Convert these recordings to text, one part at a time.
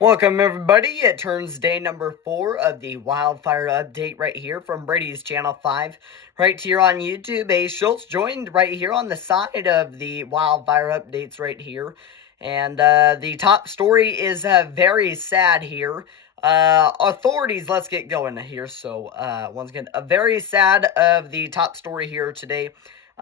Welcome everybody, it turns day number 4 of the Wildfire Update right here from Brady's Channel 5. Right here on YouTube, Ace Schultz joined right here on the side of the Wildfire Updates right here. And the top story is very sad here. Authorities, let's get going here. So once again, a very sad of the top story here today.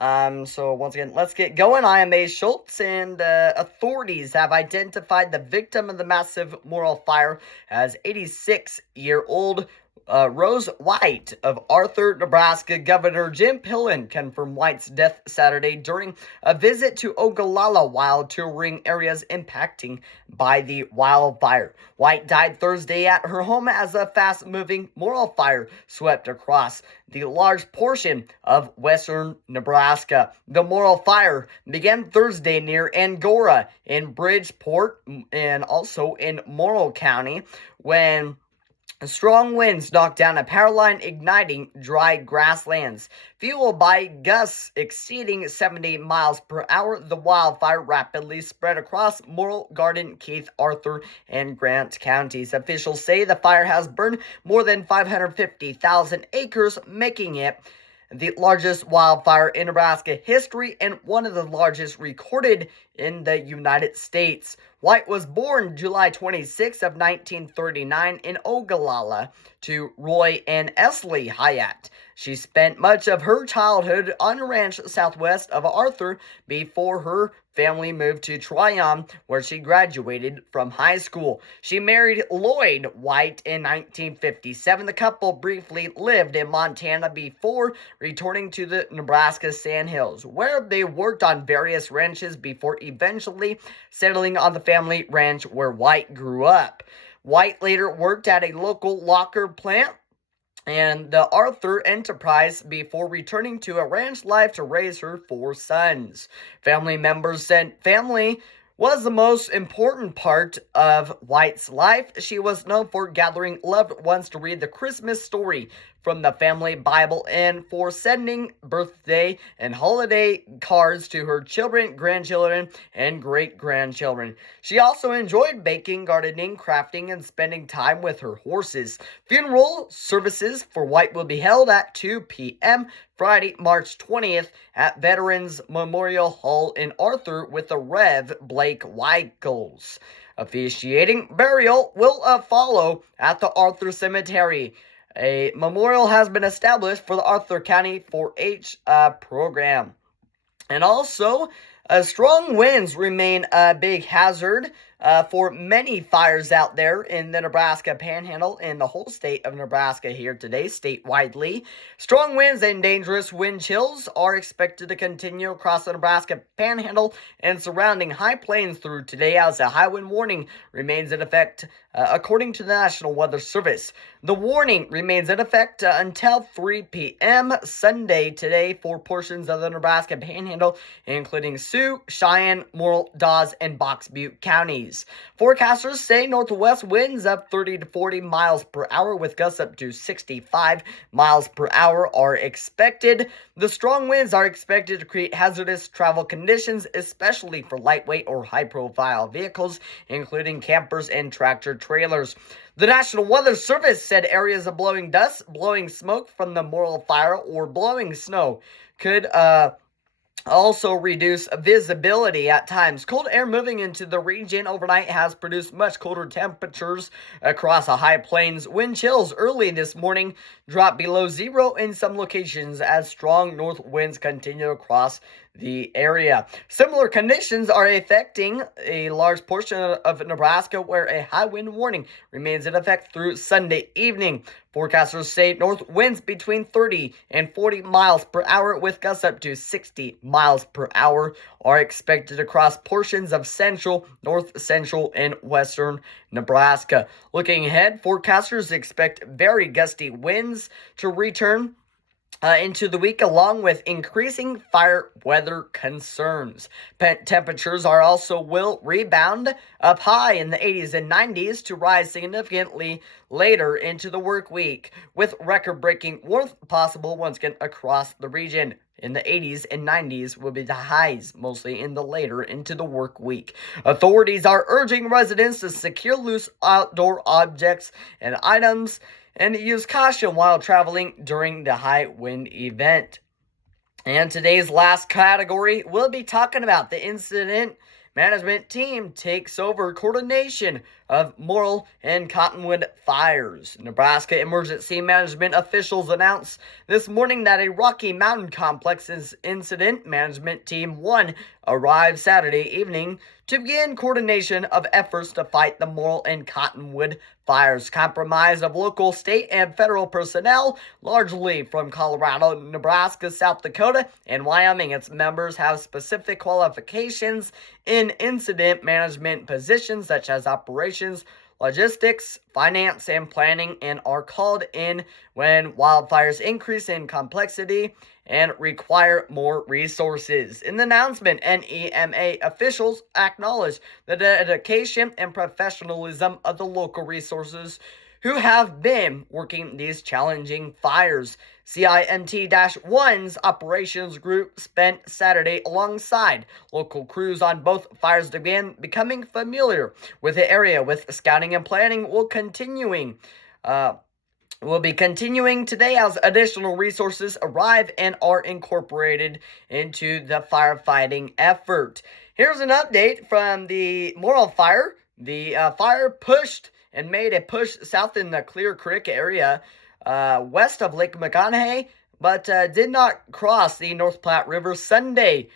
So once again, let's get going. I am Ace Schultz, and authorities have identified the victim of the massive Morrill Fire as 86-year-old Rose White of Arthur, Nebraska. Governor Jim Pillen confirmed White's death Saturday during a visit to Ogallala while touring areas impacted by the wildfire. White died Thursday at her home as a fast-moving Morrill fire swept across the large portion of western Nebraska. The Morrill Fire began Thursday near Angora in Bridgeport and also in Morrill County when strong winds knocked down a power line, igniting dry grasslands. Fueled by gusts exceeding 70 miles per hour, the wildfire rapidly spread across Morrill, Garden, Keith, Arthur, and Grant counties. Officials say the fire has burned more than 550,000 acres, making it the largest wildfire in Nebraska history and one of the largest recorded in the United States. White was born July 26 of 1939 in Ogallala to Roy and Esley Hyatt. She spent much of her childhood on a ranch southwest of Arthur before her family moved to Tryon, where she graduated from high school. She married Lloyd White in 1957. The couple briefly lived in Montana before returning to the Nebraska Sandhills, where they worked on various ranches before eventually settling on the family ranch where White grew up. White later worked at a local locker plant and the Arthur Enterprise before returning to a ranch life to raise her 4 sons. Family members said family was the most important part of White's life. She was known for gathering loved ones to read the Christmas story from the family Bible and for sending birthday and holiday cards to her children, grandchildren, and great-grandchildren. She also enjoyed baking, gardening, crafting, and spending time with her horses. Funeral services for White will be held at 2 p.m. Friday, March 20th at Veterans Memorial Hall in Arthur with the Rev. Blake Weichels. Officiating burial will follow at the Arthur Cemetery. A memorial has been established for the Arthur County 4-H program. And also, strong winds remain a big hazard for many fires out there in the Nebraska Panhandle and the whole state of Nebraska here today, statewidely. Strong winds and dangerous wind chills are expected to continue across the Nebraska Panhandle and surrounding high plains through today as a high wind warning remains in effect according to the National Weather Service. The warning remains in effect until 3 p.m. Sunday today for portions of the Nebraska Panhandle, including Sioux, Cheyenne, Morrill, Dawes, and Box Butte counties. Forecasters say northwest winds up 30 to 40 miles per hour with gusts up to 65 miles per hour are expected. The strong winds are expected to create hazardous travel conditions, especially for lightweight or high-profile vehicles, including campers and tractor trailers. The National Weather Service said areas of blowing dust, blowing smoke from the Morrill Fire, or blowing snow could also reduce visibility at times. Cold air moving into the region overnight has produced much colder temperatures across the high plains. Wind chills early this morning dropped below 0 in some locations as strong north winds continue across the area. Similar conditions are affecting a large portion of Nebraska where a high wind warning remains in effect through Sunday evening. Forecasters say north winds between 30 and 40 miles per hour with gusts up to 60 miles per hour are expected across portions of central, north central, and western Nebraska. Looking ahead, forecasters expect very gusty winds to return into the week, along with increasing fire weather concerns. Temperatures are also will rebound up high in the 80s and 90s to rise significantly later into the work week, with record-breaking warmth possible once again across the region. in the 80s and 90s will be the highs, mostly in the later into the work week. Authorities are urging residents to secure loose outdoor objects and items and use caution while traveling during the high wind event. And today's last category, we'll be talking about the incident management team takes over coordination of Morrill and Cottonwood Fires. Nebraska emergency management officials announced this morning that a Rocky Mountain Complex's Incident Management Team 1 arrived Saturday evening to begin coordination of efforts to fight the Morrill and Cottonwood Fires, comprised of local, state, and federal personnel, largely from Colorado, Nebraska, South Dakota, and Wyoming. Its members have specific qualifications in incident management positions such as operations, logistics, finance, and planning, and are called in when wildfires increase in complexity and require more resources. In the announcement, NEMA officials acknowledged the dedication and professionalism of the local resources who have been working these challenging fires. CIMT-1's operations group spent Saturday alongside local crews on both fires to begin becoming familiar with the area, with scouting and planning will be continuing today as additional resources arrive and are incorporated into the firefighting effort. Here's an update from the Morrill Fire. The fire pushed and made a push south in the Clear Creek area, west of Lake McConaughey, but did not cross the North Platte River Sunday.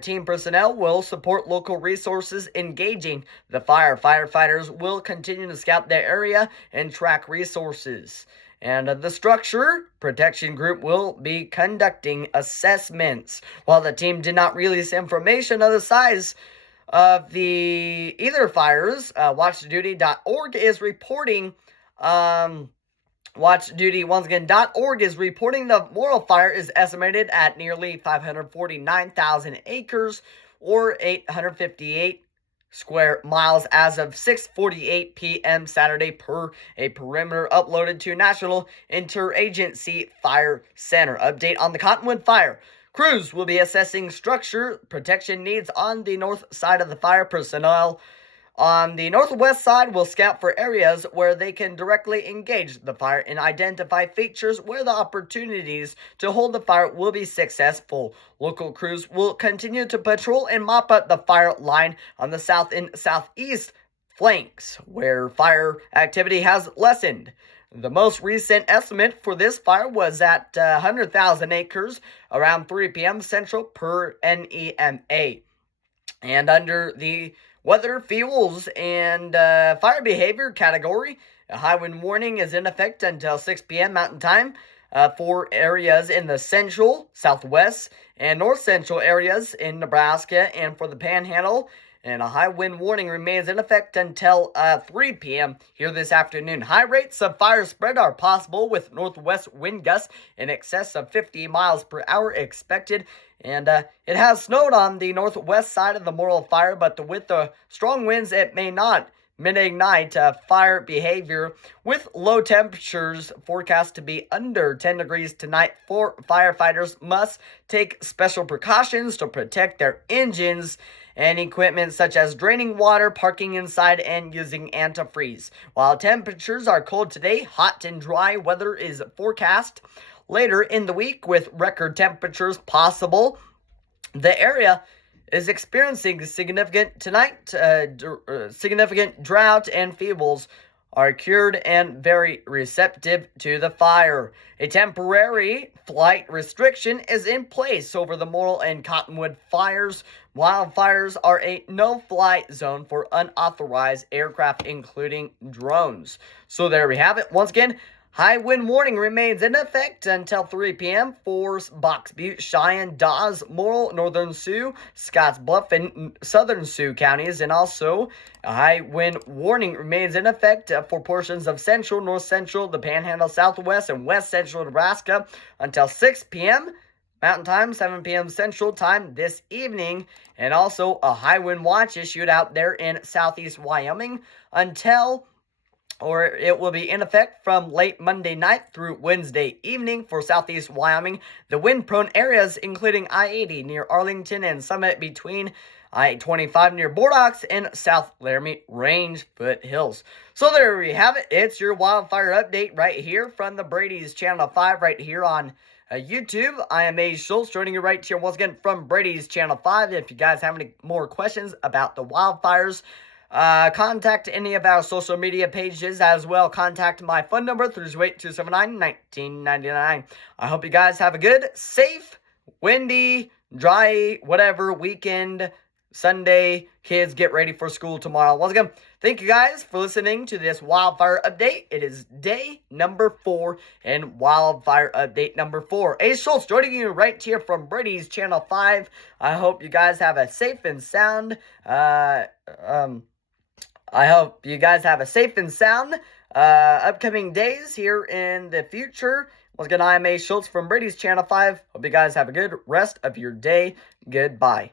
Team personnel will support local resources engaging the fire. Firefighters will continue to scout the area and track resources. And the structure protection group will be conducting assessments. While the team did not release information of the size of either fires, watchduty.org is reporting, watchduty.org is reporting the Morrill Fire is estimated at nearly 549,000 acres or 858 square miles as of 6:48 p.m. Saturday per a perimeter uploaded to National Interagency Fire Center. Update on the Cottonwood Fire. Crews will be assessing structure protection needs on the north side of the fire. Personnel on the northwest side will scout for areas where they can directly engage the fire and identify features where the opportunities to hold the fire will be successful. Local crews will continue to patrol and mop up the fire line on the south and southeast flanks where fire activity has lessened. The most recent estimate for this fire was at 100,000 acres around 3 p.m. Central per NEMA. And under the weather, fuels, and fire behavior category, a high wind warning is in effect until 6 p.m. Mountain Time for areas in the central, southwest, and north central areas in Nebraska and for the Panhandle. And a high wind warning remains in effect until 3 p.m. here this afternoon. High rates of fire spread are possible with northwest wind gusts in excess of 50 miles per hour expected. And it has snowed on the northwest side of the Morrill Fire, but with the strong winds, it may not mid-ignite fire behavior, with low temperatures forecast to be under 10 degrees tonight. Firefighters must take special precautions to protect their engines and equipment such as draining water, parking inside, and using antifreeze. While temperatures are cold today, hot and dry weather is forecast later in the week with record temperatures possible. The area is experiencing significant drought, and feebles are cured and very receptive to the fire. A temporary flight restriction is in place over the Morrill and Cottonwood Fires. Wildfires are a no-flight zone for unauthorized aircraft, including drones. So there we have it. Once again, high wind warning remains in effect until 3 p.m. for Box Butte, Cheyenne, Dawes, Morrill, Northern Sioux, Scotts Bluff, and Southern Sioux counties. And also, a high wind warning remains in effect for portions of central, north central, the Panhandle, southwest, and west central Nebraska until 6 p.m. Mountain Time, 7 p.m. Central Time this evening. And also, a high wind watch issued out there in southeast Wyoming until or it will be in effect from late Monday night through Wednesday evening for southeast Wyoming. The wind-prone areas, including I-80 near Arlington and Summit between I-25 near Bordox and South Laramie Range foothills. So there we have it. It's your wildfire update right here from the Brady's Channel 5 right here on YouTube. I am Ace Schultz joining you right here once again from Brady's Channel 5. If you guys have any more questions about the wildfires, contact any of our social media pages as well. Contact my phone number 308-279-1999. I hope you guys have a good, safe, windy, dry, whatever weekend. Sunday, kids get ready for school tomorrow. Once again, thank you guys for listening to this wildfire update. It is day number 4 and wildfire update number 4. Ace Schultz joining you right here from Brady's Channel 5. I hope you guys have a safe and sound, upcoming days here in the future. Once again, I am Ace Schultz from Brady's Channel 5. Hope you guys have a good rest of your day. Goodbye.